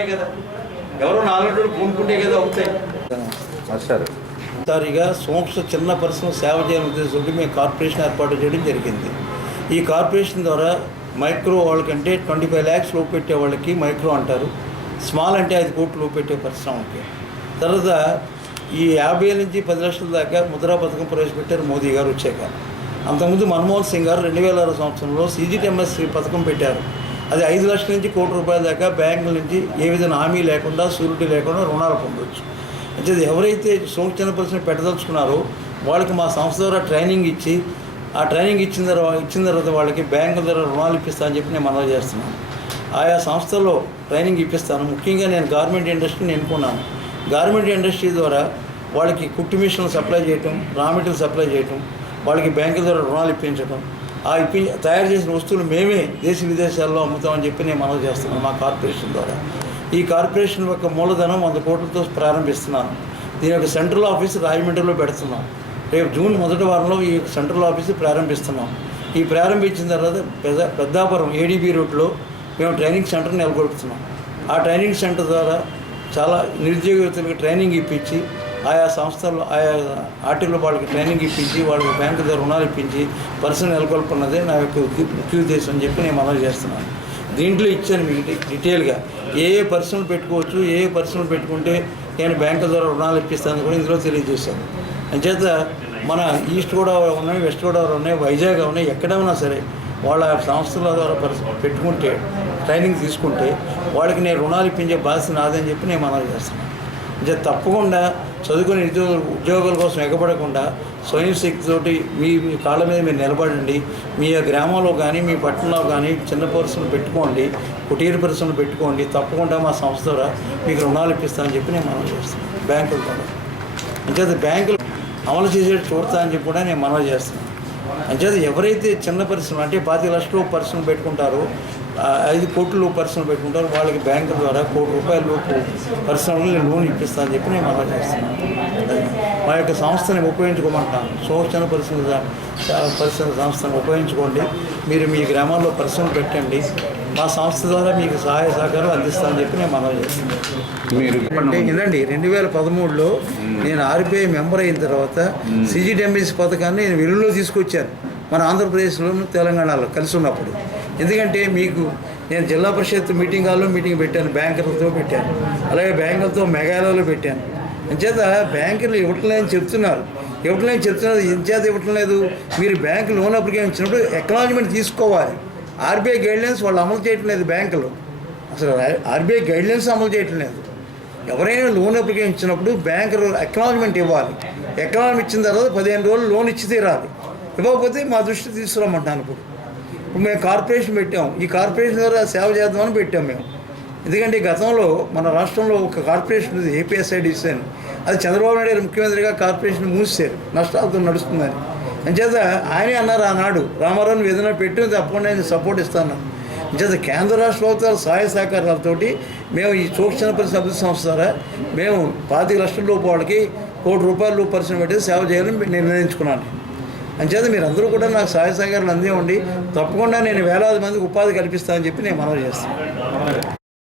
కదా ఎవరో నాలుగు పూనుకుంటే కదా అవుతాయి సార్. సారిగా సోంక్ష చిన్న పరిశ్రమ సేవ చేయాలని ఉద్దేశంతో మేము కార్పొరేషన్ ఏర్పాటు చేయడం జరిగింది. ఈ కార్పొరేషన్ ద్వారా మైక్రో వాళ్ళకంటే 25 lakhs లోపు పెట్టే వాళ్ళకి మైక్రో అంటారు, స్మాల్ అంటే 5 కోట్లు లోపు పెట్టే పరిశ్రమకి. తర్వాత ఈ 50 నుంచి 10 లక్షల దాకా ముద్రా పథకం ప్రవేశపెట్టారు మోదీ గారు వచ్చాక. అంతకుముందు మన్మోహన్ సింగ్ గారు 2006 సంవత్సరంలో CGTMS పథకం పెట్టారు. అది 5 లక్షల నుంచి ₹1 కోటి దాకా బ్యాంకుల నుంచి ఏ విధంగా హామీ లేకుండా షూరిటీ లేకుండా రుణాలు పొందవచ్చు. అంటే ఎవరైతే సోంక్షణ పరిశ్రమ పెట్టదలుచుకున్నారో వాళ్ళకి మా సంస్థ ద్వారా ట్రైనింగ్ ఇచ్చి ఆ ట్రైనింగ్ ఇచ్చిన తర్వాత వాళ్ళకి బ్యాంకుల ద్వారా రుణాలు ఇప్పిస్తానని చెప్పి నేను మనవి చేస్తున్నాను. ఆయా సంస్థల్లో ట్రైనింగ్ ఇప్పిస్తాను. ముఖ్యంగా నేను గార్మెంట్ ఇండస్ట్రీని ఎన్నుకున్నాను. గార్మెంట్ ఇండస్ట్రీ ద్వారా వాళ్ళకి కుట్టు మిషన్లు సప్లై చేయటం, రా మెటీరియల్ సప్లై చేయటం, వాళ్ళకి బ్యాంకుల ద్వారా రుణాలు ఇప్పించడం, తయారు చేసిన వస్తువులు మేమే దేశ విదేశాల్లో అమ్ముతామని చెప్పి నేను మనవి చేస్తున్నాను మా కార్పొరేషన్ ద్వారా. ఈ కార్పొరేషన్ యొక్క మూలధనం 100 కోట్లతో ప్రారంభిస్తున్నాను. దీని యొక్క సెంట్రల్ ఆఫీస్ రాజమండ్రిలో పెడుతున్నాం. రేపు జూన్ మొదటి వారంలో ఈ సెంట్రల్ ఆఫీస్ ప్రారంభిస్తున్నాం. ఈ ప్రారంభించిన తర్వాత పెద్దాపురం ADB రోడ్లో మేము ట్రైనింగ్ సెంటర్ నెలకొల్పుతున్నాం. ఆ ట్రైనింగ్ సెంటర్ ద్వారా చాలా నిరుద్యోగ యువతులకు ట్రైనింగ్ ఇప్పించి ఆయా సంస్థల్లో ఆయా ఆర్టీలో వాళ్ళకి ట్రైనింగ్ ఇప్పించి వాళ్ళకి బ్యాంకు ద్వారా రుణాలు ఇప్పించి పరిశ్రమ నెలకొల్పున్నదే నా యొక్క ముఖ్య ఉద్దేశం అని చెప్పి నేను మనవి చేస్తున్నాను. దీంట్లో ఇచ్చాను మీకు డీటెయిల్గా ఏ పరిశ్రమలు పెట్టుకోవచ్చు, ఏ పరిశ్రమలు పెట్టుకుంటే నేను బ్యాంకుల ద్వారా రుణాలు ఇప్పిస్తాను కూడా ఇందులో తెలియజేశాను. అంచేత మన ఈస్ట్ గోదావరి ఉన్నాయి, వెస్ట్ గోదావరి ఉన్నాయి, వైజాగ్ ఉన్నాయి, ఎక్కడ ఉన్నా సరే వాళ్ళ సంస్థల ద్వారా పెట్టుకుంటే ట్రైనింగ్ తీసుకుంటే వాళ్ళకి నేను రుణాలు ఇప్పించే బాధ్యత నాదని చెప్పి నేను మనవి చేస్తున్నాను. అంటే తప్పకుండా చదువుకునే ఉద్యోగాల కోసం ఎగబడకుండా స్వయం శక్తితోటి మీ కాళ్ళ మీద మీరు నిలబడండి. మీ గ్రామంలో కానీ మీ పట్టణంలో కానీ చిన్న పరిశ్రమలు పెట్టుకోండి, కుటీర పరిశ్రమలు పెట్టుకోండి. తప్పకుండా మా సంస్థ ద్వారా మీకు రుణాలు ఇప్పిస్తామని చెప్పి నేను మనవి చేస్తాను. బ్యాంకుల ద్వారా అంచేత బ్యాంకులు అమలు చేసేట్టు చూడతా అని చెప్పి కూడా నేను మనవి చేస్తున్నాను. అంచేత ఎవరైతే చిన్న పరిశ్రమ అంటే 25 లక్షల పరిశ్రమ పెట్టుకుంటారో 5 కోట్ల పరిశ్రమ పెట్టుకుంటారు వాళ్ళకి బ్యాంకుల ద్వారా ₹1 కోటి లోపు పరిశ్రమలు నేను లోన్ ఇప్పిస్తానని చెప్పి నేను మనవి చేస్తున్నాను. మా యొక్క సంస్థని ఉపయోగించుకోమంటాను. సోంక్షణ పరిశ్రమ సంస్థను ఉపయోగించుకోండి. మీరు మీ గ్రామాల్లో పరిశ్రమలు పెట్టండి. మా సంస్థ ద్వారా మీకు సహాయ సహకారం అందిస్తానని చెప్పి నేను మనవి చేస్తున్నాను. మీరు అంటే ఇదండి 2013లో నేను RBI మెంబర్ అయిన తర్వాత CGTMS పథకాన్ని నేను వెలుగులో తీసుకొచ్చాను మన ఆంధ్రప్రదేశ్లోను తెలంగాణలో కలిసి ఉన్నప్పుడు. ఎందుకంటే మీకు నేను జిల్లా పరిషత్ మీటింగ్ హాల్లో మీటింగ్ పెట్టాను, బ్యాంకర్లతో పెట్టాను, అలాగే బ్యాంకులతో మెగాలలో పెట్టాను. అంచేత బ్యాంకులు ఇవ్వట్లేదని చెప్తున్నారు. ఎంచేత ఇవ్వటం లేదు, మీరు బ్యాంకు లోన్ అప్లికేషన్ ఇచ్చినప్పుడు ఎక్నాలజ్మెంట్ తీసుకోవాలి. RBI గైడ్లైన్స్ వాళ్ళు అమలు చేయటం లేదు. బ్యాంకులు అసలు RBI గైడ్లైన్స్ అమలు చేయటం లేదు. ఎవరైనా లోన్ అప్లికేషన్ ఇచ్చినప్పుడు బ్యాంకు ఎక్నాలజ్మెంట్ ఇవ్వాలి. ఎక్నాలజ్మెంట్ ఇచ్చిన తర్వాత 15 రోజులు లోన్ ఇచ్చి తీరాలి. ఇవ్వకపోతే మా దృష్టి తీసుకురామంటాను. ఇప్పుడు మేము కార్పొరేషన్ పెట్టాము. ఈ కార్పొరేషన్ ద్వారా సేవ చేద్దామని పెట్టాము మేము. ఎందుకంటే గతంలో మన రాష్ట్రంలో ఒక కార్పొరేషన్ ఉంది, APSIDC అని. అది చంద్రబాబు నాయుడు ముఖ్యమంత్రిగా కార్పొరేషన్ మూసేశారు, నష్టాలతో నడుస్తుందని. అంచేత ఆయనే అన్నారు ఆనాడు, రామారావు నువ్వు ఏదైనా పెట్టి తప్పకుండా నేను సపోర్ట్ ఇస్తాను. అంచేత కేంద్ర రాష్ట్ర ప్రభుత్వాల సహాయ సహకారాలతోటి మేము ఈ సూక్ష్మ పరిశ్రమ అభివృద్ధి సంస్థ ద్వారా మేము 25 లక్షల లోపు వాళ్ళకి ₹1 కోటి పరిశ్రమ పెట్టి సేవ చేయాలని నిర్ణయించుకున్నాను. అంచేత మీరందరూ కూడా నాకు సహాయ సహకారాలు అందివ్వండి. తప్పకుండా నేను వేలాది మందికి ఉపాధి కల్పిస్తానని చెప్పి నేను మనవి చేస్తాను.